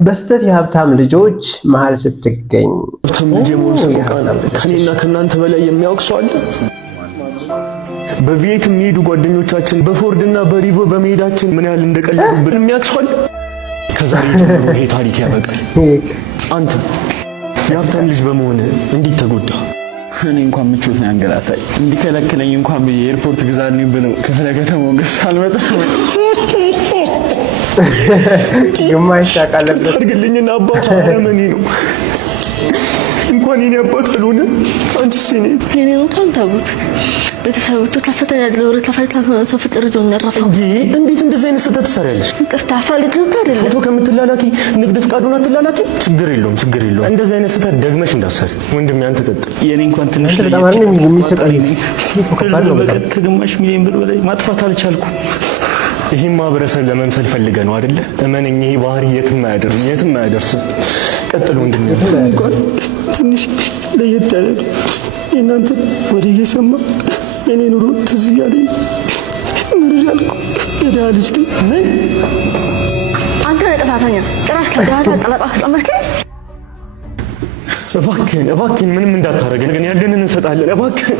በስተት የሀብታም ልጆች መሃል ስትገኝ ሀብታም ልጅ የመሆን ሰቆቃን ከኔና ከናንተ በላይ የሚያውቅ ሰው አለ? በቪኤት የሚሄዱ ጓደኞቻችን በፎርድና በሪቮ በመሄዳችን ምን ያህል እንደቀለዱብን የሚያውቅ ሰው አለ? ከዛሬ ጀምሮ ይሄ ታሪክ ያበቃል። አንተ የሀብታም ልጅ በመሆን እንዴት ተጎዳ? እኔ እንኳን ምቾት ነው ያንገላታኝ። እንዲከለክለኝ እንኳን ብዬ ኤርፖርት ግዛልኝ ብለው ክፍለ ከተማው ገሽ አልመጣም። ግማሽ ታውቃለህ። አድርግልኝና አባቷ አረመኔ ነው። እንኳን የኔ አባት አልሆነ አንቺ ሲኔት የኔ እንኳን ታቡት ቤተሰቦቹ ከፍተኛ ድሮር ከፋይታ ፍጥር ጆን ነራፈው እንዴ! እንዴት እንደዚህ አይነት ስህተት ትሰሪያለሽ? ይቅርታ ፈልግ ነበር አይደል? ፎቶ ከምትላላኪ ንግድ ፍቃዱን አትላላኪ። ችግር የለውም። እንደዚህ አይነት ስህተት ደግመሽ እንዳትሰሪ ወንድሜ። አንተ ቀጥል። የኔ እንኳን ትንሽ በጣም አይደል የሚሰቃዩት። ከግማሽ ሚሊዮን ብር በላይ ማጥፋት አልቻልኩም። ይሄን ማህበረሰብ ለመምሰል ፈልገ ነው አይደለ? እመነኝ፣ ይሄ ባህሪ የትም አያደርስም። ቀጥል ወንድሜ። እንኳን ትንሽ ለየት ያለ የእናንተ ወደ እየሰማ የኔ ኑሮ ትዝ እያለኝ ምርር ያልኩ የድሃ ልጅ ግን ምን አንተ ጥፋተኛ ጭራሽ ከዳታ ጠለጣህ ጠመድከኝ። እባክህን ምንም እንዳታረገን ግን ያለንን እንሰጣለን። እባክህን